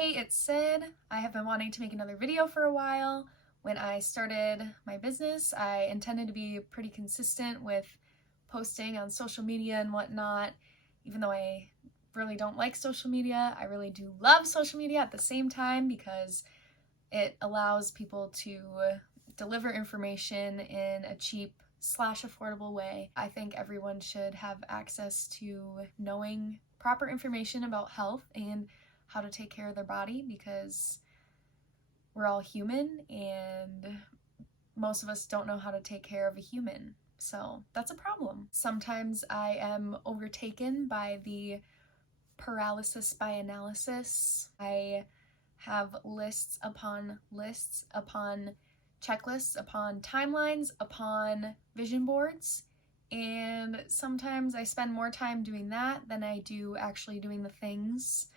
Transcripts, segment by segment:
Hey, it's Sid. I have been wanting to make another video for a while. When I started my business, I intended to be pretty consistent with posting on social media and whatnot. Even though I really don't like social media, I really do love social media at the same time because it allows people to deliver information in a cheap slash affordable way. I think everyone should have access to knowing proper information about health and how to take care of their body because we're all human and most of us don't know how to take care of a human. So that's a problem. Sometimes I am overtaken by the paralysis by analysis. I have lists upon checklists upon timelines upon vision boards, and sometimes I spend more time doing that than I do actually doing the things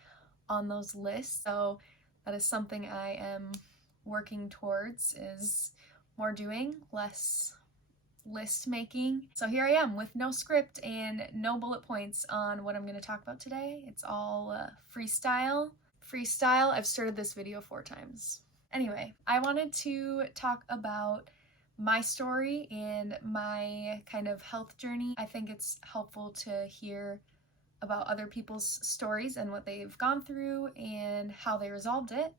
on those lists. So that is something I am working towards, is more doing, less list making. So here I am with no script and no bullet points on what I'm going to talk about today. It's all freestyle. I've started this video 4 times. Anyway, I wanted to talk about my story and my kind of health journey. I think it's helpful to hear about other people's stories and what they've gone through and how they resolved it,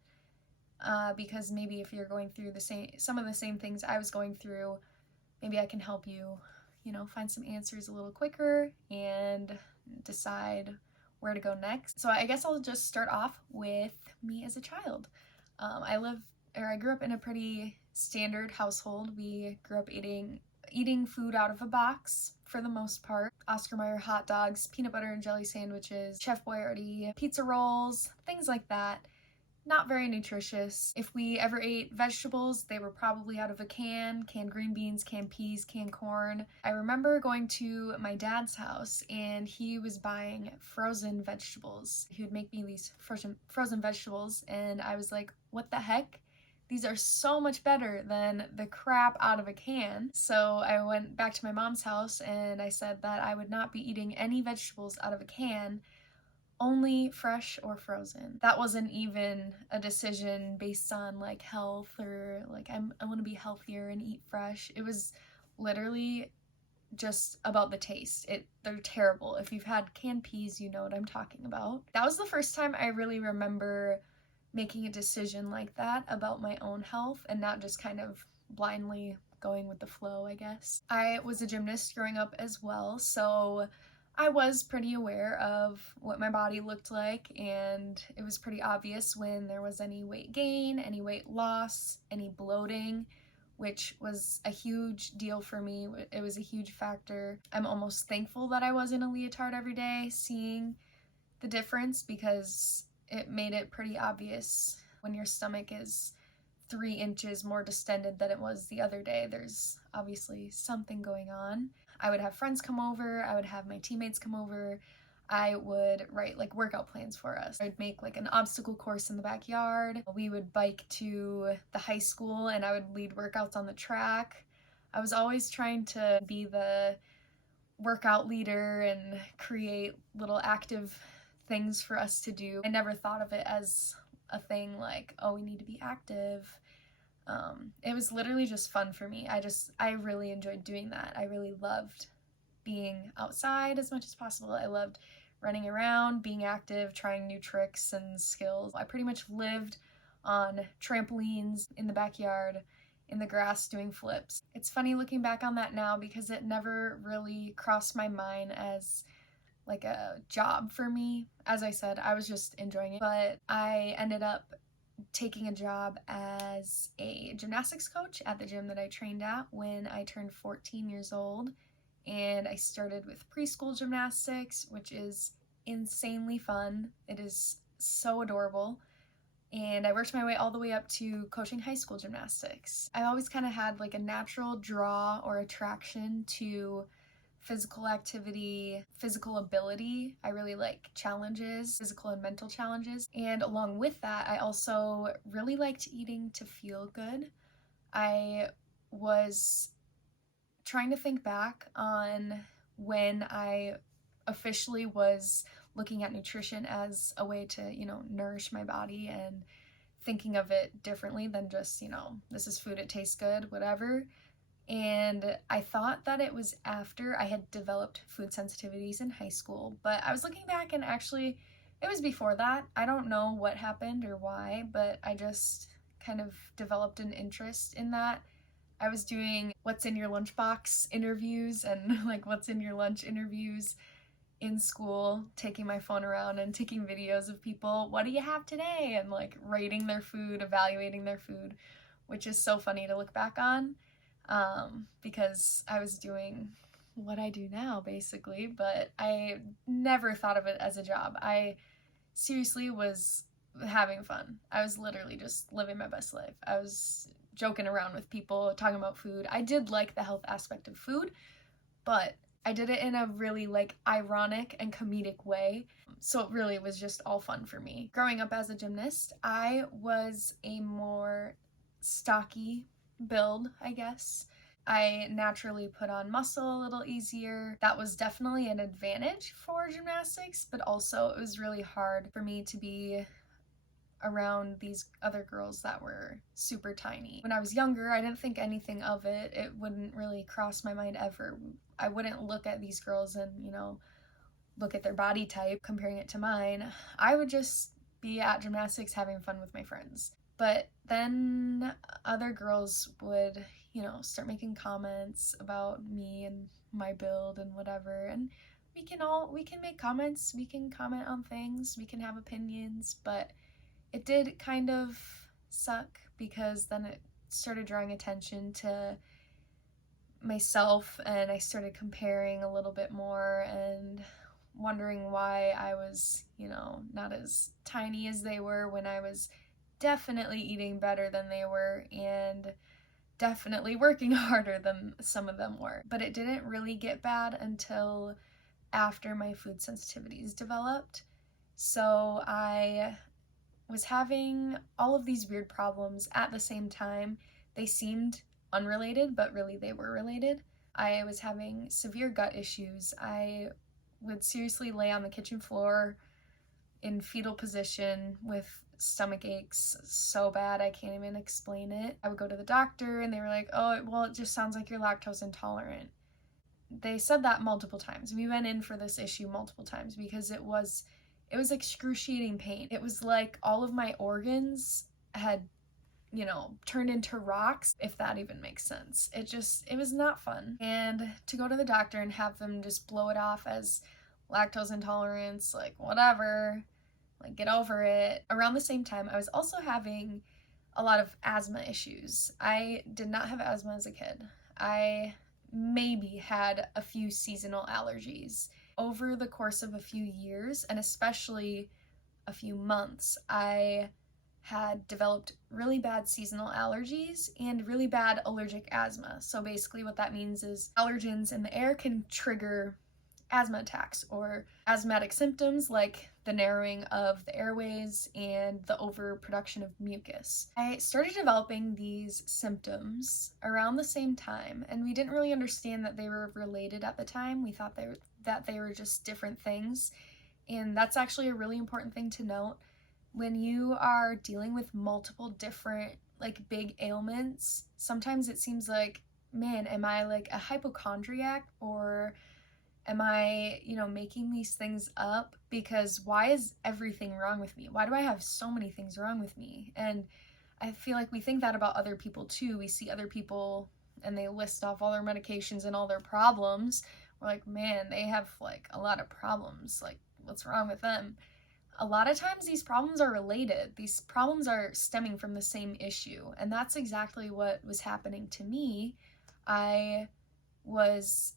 because maybe if you're going through some of the same things I was going through, maybe I can help you, find some answers a little quicker and decide where to go next. So I guess I'll just start off with me as a child. I grew up in a pretty standard household. We grew up eating food out of a box for the most part. Oscar Mayer hot dogs, peanut butter and jelly sandwiches, Chef Boyardee pizza rolls, things like that. Not very nutritious. If we ever ate vegetables, they were probably out of a canned green beans, canned peas, canned corn. I remember going to my dad's house and he was buying frozen vegetables. He would make me these frozen vegetables and I was like, what the heck? These are so much better than the crap out of a can. So I went back to my mom's house and I said that I would not be eating any vegetables out of a can, only fresh or frozen. That wasn't even a decision based on like health or like I want to be healthier and eat fresh. It was literally just about the taste. They're terrible. If you've had canned peas, you know what I'm talking about. That was the first time I really remember making a decision like that about my own health and not just kind of blindly going with the flow, I guess. I was a gymnast growing up as well, so I was pretty aware of what my body looked like, and it was pretty obvious when there was any weight gain, any weight loss, any bloating, which was a huge deal for me. It was a huge factor. I'm almost thankful that I was in a leotard every day, seeing the difference, because it made it pretty obvious when your stomach is 3 inches more distended than it was the other day. There's obviously something going on. I would have friends come over, I would have my teammates come over, I would write like workout plans for us. I'd make like an obstacle course in the backyard. We would bike to the high school and I would lead workouts on the track. I was always trying to be the workout leader and create little active things for us to do. I never thought of it as a thing like, oh, we need to be active. It was literally just fun for me. I really enjoyed doing that. I really loved being outside as much as possible. I loved running around, being active, trying new tricks and skills. I pretty much lived on trampolines in the backyard, in the grass, doing flips. It's funny looking back on that now because it never really crossed my mind as like a job for me. As I said, I was just enjoying it, but I ended up taking a job as a gymnastics coach at the gym that I trained at when I turned 14 years old, and I started with preschool gymnastics, which is insanely fun. It is so adorable, and I worked my way all the way up to coaching high school gymnastics. I always kind of had like a natural draw or attraction to physical activity, physical ability. I really like challenges, physical and mental challenges. And along with that, I also really liked eating to feel good. I was trying to think back on when I officially was looking at nutrition as a way to, nourish my body and thinking of it differently than just, this is food, it tastes good, whatever. And I thought that it was after I had developed food sensitivities in high school, but I was looking back and actually it was before that. I don't know what happened or why, but I just kind of developed an interest in that. I was doing what's in your lunchbox interviews and like what's in your lunch interviews in school, taking my phone around and taking videos of people, what do you have today? And like rating their food, evaluating their food, which is so funny to look back on, because I was doing what I do now basically, but I never thought of it as a job. I seriously was having fun. I was literally just living my best life. I was joking around with people, talking about food. I did like the health aspect of food, but I did it in a really like ironic and comedic way. So it really was just all fun for me. Growing up as a gymnast, I was a more stocky build, I guess. I naturally put on muscle a little easier. That was definitely an advantage for gymnastics, but also it was really hard for me to be around these other girls that were super tiny. When I was younger, I didn't think anything of it. It wouldn't really cross my mind ever. I wouldn't look at these girls and, look at their body type, comparing it to mine. I would just be at gymnastics having fun with my friends. But then other girls would, start making comments about me and my build and whatever. And we can make comments, we can comment on things, we can have opinions, but it did kind of suck because then it started drawing attention to myself and I started comparing a little bit more and wondering why I was, not as tiny as they were when I was definitely eating better than they were and definitely working harder than some of them were. But it didn't really get bad until after my food sensitivities developed. So I was having all of these weird problems at the same time. They seemed unrelated, but really they were related. I was having severe gut issues. I would seriously lay on the kitchen floor in fetal position with stomach aches so bad I can't even explain it. I would go to the doctor and they were like, oh, well, it just sounds like you're lactose intolerant. They said that multiple times. We went in for this issue multiple times because it was excruciating pain. It was like all of my organs had, turned into rocks, if that even makes sense. It was not fun. And to go to the doctor and have them just blow it off as lactose intolerance, like whatever, like get over it. Around the same time, I was also having a lot of asthma issues. I did not have asthma as a kid. I maybe had a few seasonal allergies. Over the course of a few years, and especially a few months, I had developed really bad seasonal allergies and really bad allergic asthma. So basically what that means is allergens in the air can trigger asthma attacks or asthmatic symptoms like the narrowing of the airways and the overproduction of mucus. I started developing these symptoms around the same time, and we didn't really understand that they were related at the time. We thought that they were just different things, and that's actually a really important thing to note. When you are dealing with multiple different like big ailments, sometimes it seems like, man, am I like a hypochondriac, or am I, making these things up? Because why is everything wrong with me? Why do I have so many things wrong with me? And I feel like we think that about other people too. We see other people and they list off all their medications and all their problems. We're like, man, they have like a lot of problems. Like, what's wrong with them? A lot of times these problems are related. These problems are stemming from the same issue. And that's exactly what was happening to me. I was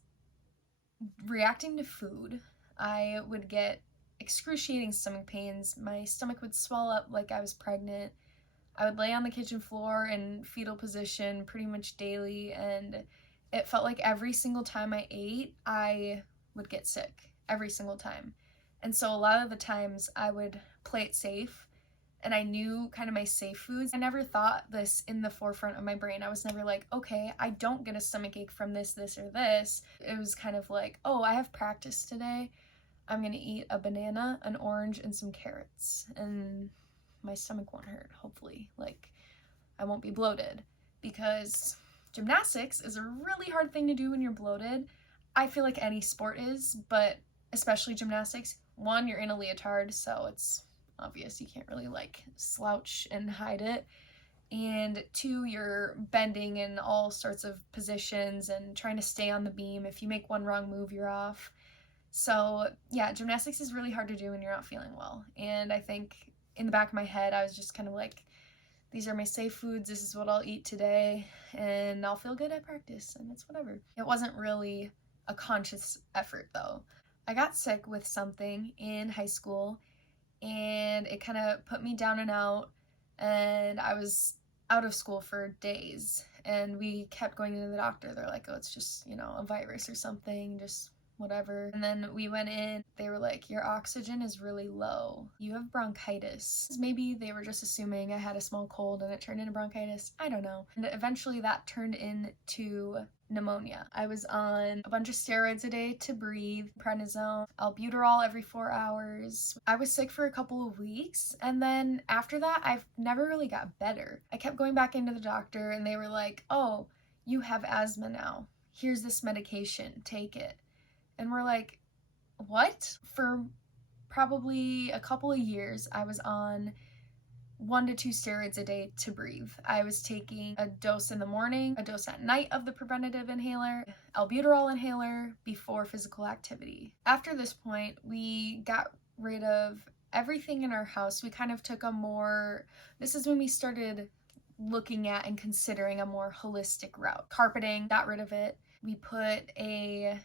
reacting to food. I would get excruciating stomach pains. My stomach would swell up like I was pregnant. I would lay on the kitchen floor in fetal position pretty much daily, and it felt like every single time I ate, I would get sick. Every single time. And so a lot of the times I would play it safe, and I knew kind of my safe foods. I never thought this in the forefront of my brain. I was never like, okay, I don't get a stomach ache from this, or this. It was kind of like, oh, I have practice today. I'm gonna eat a banana, an orange, and some carrots, and my stomach won't hurt, hopefully. Like, I won't be bloated, because gymnastics is a really hard thing to do when you're bloated. I feel like any sport is, but especially gymnastics. One, you're in a leotard, so it's obvious you can't really like slouch and hide it. And two, you're bending in all sorts of positions and trying to stay on the beam. If you make one wrong move, you're off. So yeah, gymnastics is really hard to do when you're not feeling well. And I think in the back of my head, I was just kind of like, these are my safe foods, this is what I'll eat today, and I'll feel good at practice, and it's whatever. It wasn't really a conscious effort though. I got sick with something in high school, and it kind of put me down and out, and I was out of school for days, and we kept going to the doctor. They're like, oh, it's just, a virus or something, just whatever. And then we went in, they were like, your oxygen is really low. You have bronchitis. Maybe they were just assuming I had a small cold and it turned into bronchitis. I don't know. And eventually that turned into pneumonia. I was on a bunch of steroids a day to breathe, prednisone, albuterol every 4 hours. I was sick for a couple of weeks, and then after that, I've never really got better. I kept going back into the doctor, and they were like, oh, you have asthma now. Here's this medication, take it. And we're like, what? For probably a couple of years, I was on 1 to 2 steroids a day to breathe. I was taking a dose in the morning, a dose at night of the preventative inhaler, albuterol inhaler before physical activity. After this point, we got rid of everything in our house. We kind of took this is when we started looking at and considering a more holistic route. Carpeting, got rid of it. We put a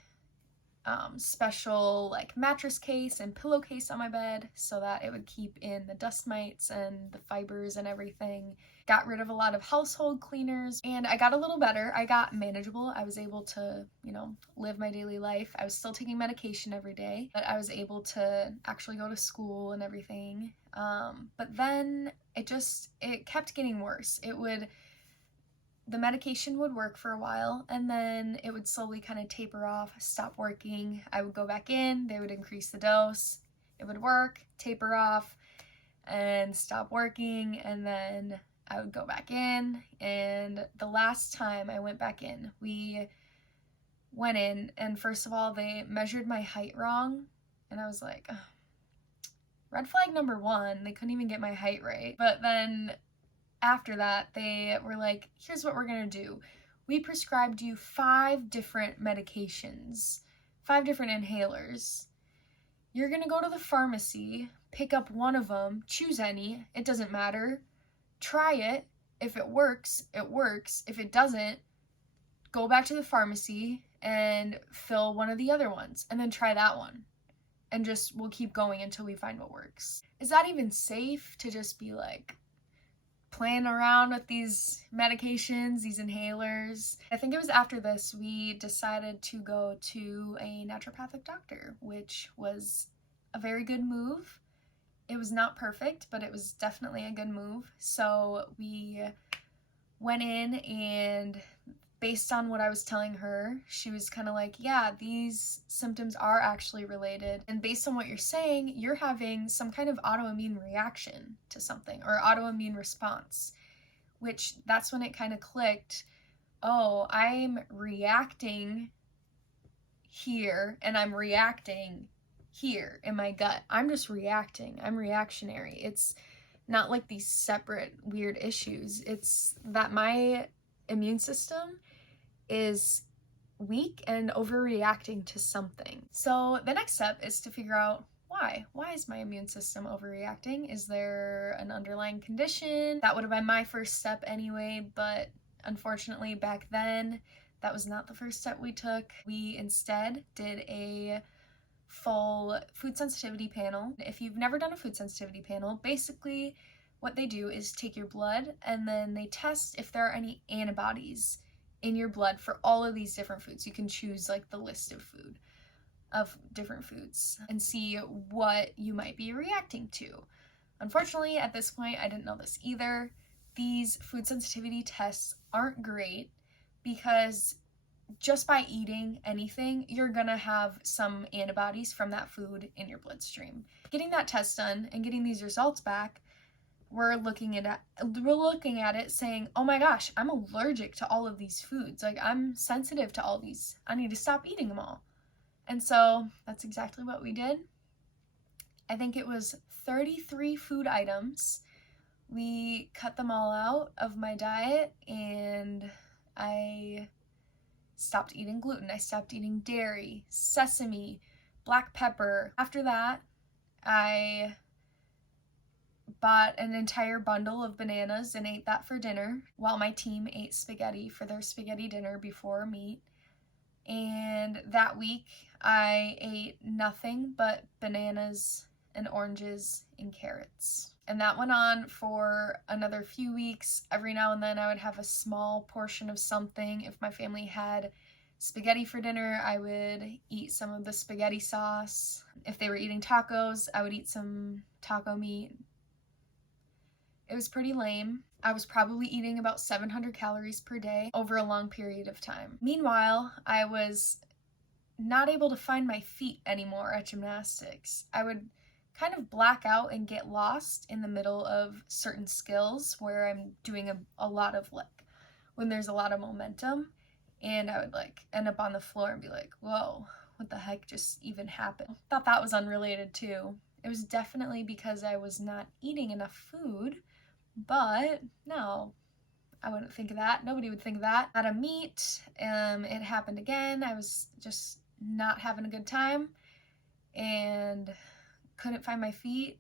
special like mattress case and pillowcase on my bed so that it would keep in the dust mites and the fibers and everything. Got rid of a lot of household cleaners, and I got a little better. I got manageable. I was able to, live my daily life. I was still taking medication every day, but I was able to actually go to school and everything. But then it kept getting worse. The medication would work for a while, and then it would slowly kind of taper off, stop working. I would go back in, they would increase the dose, it would work, taper off, and stop working, and then I would go back in. And the last time I went back in, we went in, and first of all, they measured my height wrong, and I was like, ugh. Red flag number 1, they couldn't even get my height right. But then after that, they were like, here's what we're gonna do. We prescribed you 5 different medications, 5 different inhalers. You're gonna go to the pharmacy, pick up one of them, choose any, it doesn't matter. Try it. If it works, it works. If it doesn't, go back to the pharmacy and fill one of the other ones, and then try that one. And we'll keep going until we find what works. Is that even safe to just be like, playing around with these medications, these inhalers? I think it was after this we decided to go to a naturopathic doctor, which was a very good move. It was not perfect, but it was definitely a good move. So we went in, and based on what I was telling her, she was kind of like, yeah, these symptoms are actually related. And based on what you're saying, you're having some kind of autoimmune reaction to something, or autoimmune response, which that's when it kind of clicked. Oh, I'm reacting here, and I'm reacting here in my gut. I'm just reacting. I'm reactionary. It's not like these separate weird issues. It's that my immune system is weak and overreacting to something. So the next step is to figure out why. Why is my immune system overreacting? Is there an underlying condition? That would have been my first step anyway, but unfortunately back then, that was not the first step we took. We instead did a full food sensitivity panel. If you've never done a food sensitivity panel, basically what they do is take your blood, and then they test if there are any antibodies in your blood for all of these different foods. You can choose like the list of different foods and see what you might be reacting to. Unfortunately, at this point, I didn't know this either. These food sensitivity tests aren't great because just by eating anything, you're gonna have some antibodies from that food in your bloodstream. Getting that test done and getting these results back, we're looking at it saying, oh my gosh, I'm allergic to all of these foods. Like, I'm sensitive to all these. I need to stop eating them all. And so that's exactly what we did. I think it was 33 food items. We cut them all out of my diet, and I stopped eating gluten. I stopped eating dairy, sesame, black pepper. After that, I bought an entire bundle of bananas and ate that for dinner while my team ate spaghetti for their spaghetti dinner before meat. And that week, I ate nothing but bananas and oranges and carrots. And that went on for another few weeks. Every now and then I would have a small portion of something. If my family had spaghetti for dinner, I would eat some of the spaghetti sauce. If they were eating tacos, I would eat some taco meat. It was pretty lame. I was probably eating about 700 calories per day over a long period of time. Meanwhile, I was not able to find my feet anymore at gymnastics. I would kind of black out and get lost in the middle of certain skills where I'm doing a lot of, like, when there's a lot of momentum, and I would like end up on the floor and be like, whoa, what the heck just even happened? Thought that was unrelated too. It was definitely because I was not eating enough food, but no, I wouldn't think of that. Nobody would think of that. Out of meat, it happened again. I was just not having a good time and couldn't find my feet.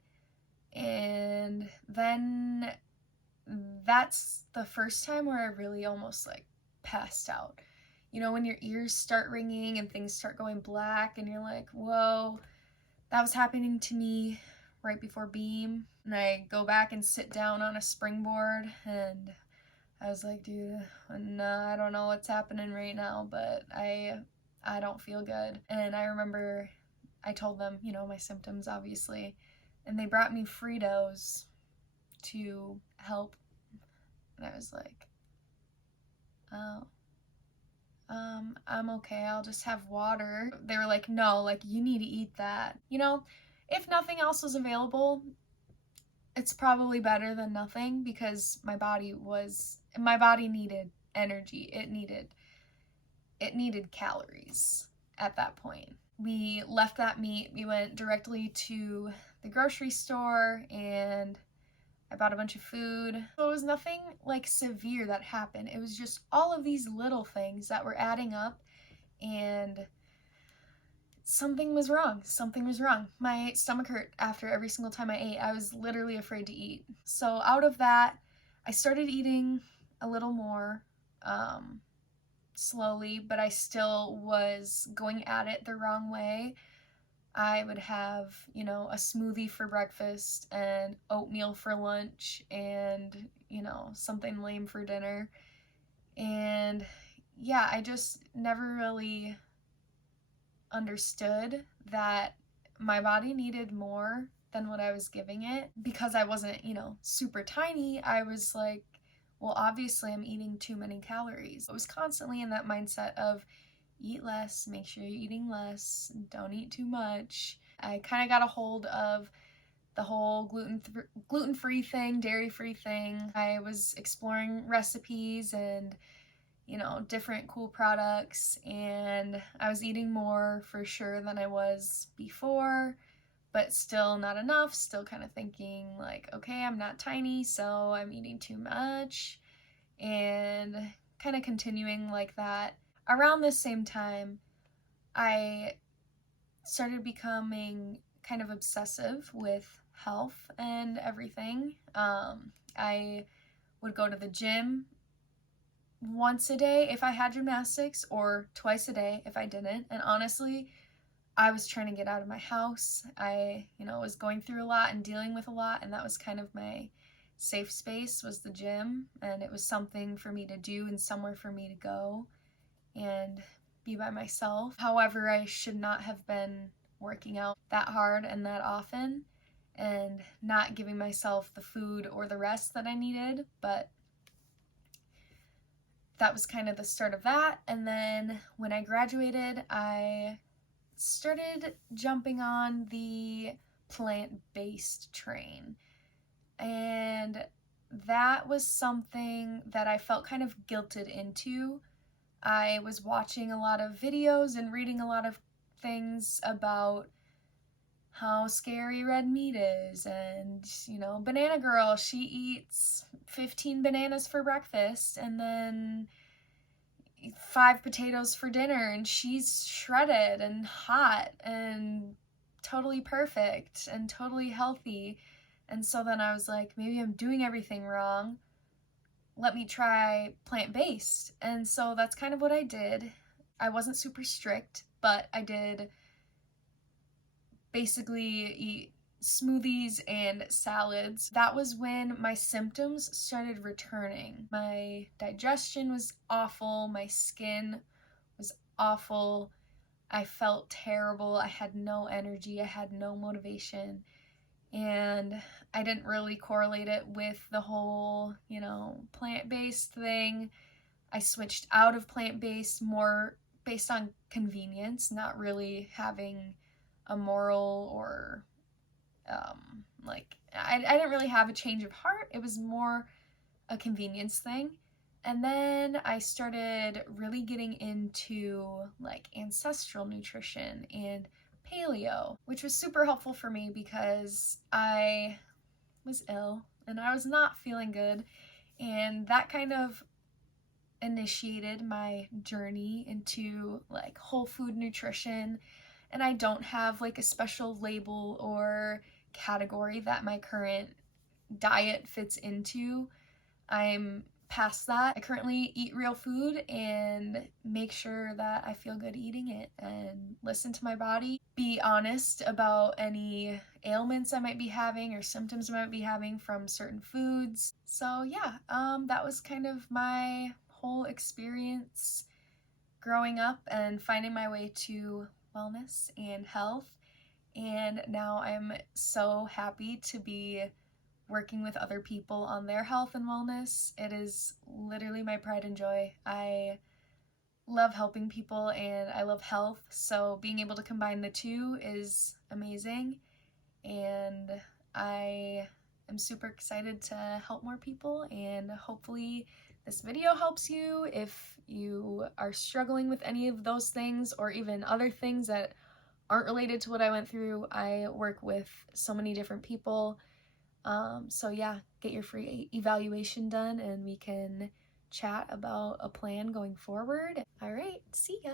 And then that's the first time where I really almost like passed out. You know, when your ears start ringing and things start going black and you're like, whoa, that was happening to me right before beam. And I go back and sit down on a springboard, and I was like, dude, no, I don't know what's happening right now, but I don't feel good. And I remember I told them, you know, my symptoms, obviously, and they brought me Fritos to help. And I was like, oh, I'm okay, I'll just have water. They were like, no, like, you need to eat that. You know, if nothing else was available, it's probably better than nothing, because my body needed energy. It needed calories at that point. We left that meet. We went directly to the grocery store and I bought a bunch of food. So it was nothing like severe that happened. It was just all of these little things that were adding up, and something was wrong. Something was wrong. My stomach hurt after every single time I ate. I was literally afraid to eat. So out of that, I started eating a little more slowly, but I still was going at it the wrong way. I would have, you know, a smoothie for breakfast and oatmeal for lunch and, you know, something lame for dinner. And yeah, I just never really understood that my body needed more than what I was giving it. Because I wasn't, you know, super tiny, I was like, well, obviously I'm eating too many calories. I was constantly in that mindset of eat less, make sure you're eating less, don't eat too much. I kind of got a hold of the whole gluten-free thing, dairy-free thing. I was exploring recipes and, you know, different cool products, and I was eating more for sure than I was before, but still not enough. Still kind of thinking like, okay, I'm not tiny, so I'm eating too much, and kind of continuing like that. Around the same time, I started becoming kind of obsessive with health and everything. I would go to the gym once a day if I had gymnastics, or twice a day if I didn't. And honestly, I was trying to get out of my house. I, you know, was going through a lot and dealing with a lot, and that was kind of my safe space, was the gym. And it was something for me to do and somewhere for me to go and be by myself. However, I should not have been working out that hard and that often and not giving myself the food or the rest that I needed, but that was kind of the start of that. And then when I graduated, I started jumping on the plant-based train. And that was something that I felt kind of guilted into. I was watching a lot of videos and reading a lot of things about how scary red meat is, and Banana Girl, she eats 15 bananas for breakfast and then 5 potatoes for dinner, and she's shredded and hot and totally perfect and totally healthy. And so then I was like, maybe I'm doing everything wrong. Let me try plant-based. And so that's kind of what I did. I wasn't super strict, but I did basically eat smoothies and salads. That was when my symptoms started returning. My digestion was awful, my skin was awful, I felt terrible, I had no energy, I had no motivation, and I didn't really correlate it with the whole, plant-based thing. I switched out of plant-based more based on convenience, not really having a moral or I didn't really have a change of heart. It was more a convenience thing. And then I started really getting into like ancestral nutrition and paleo, which was super helpful for me because I was ill and I was not feeling good. And that kind of initiated my journey into like whole food nutrition. And I don't have like a special label or category that my current diet fits into. I'm past that. I currently eat real food and make sure that I feel good eating it and listen to my body. Be honest about any ailments I might be having or symptoms I might be having from certain foods. So yeah, that was kind of my whole experience growing up and finding my way to wellness and health. And now I'm so happy to be working with other people on their health and wellness. It is literally my pride and joy. I love helping people and I love health, so being able to combine the two is amazing. And I am super excited to help more people, and hopefully this video helps you if you are struggling with any of those things or even other things that aren't related to what I went through. I work with so many different people. So yeah, get your free evaluation done and we can chat about a plan going forward. All right, see ya.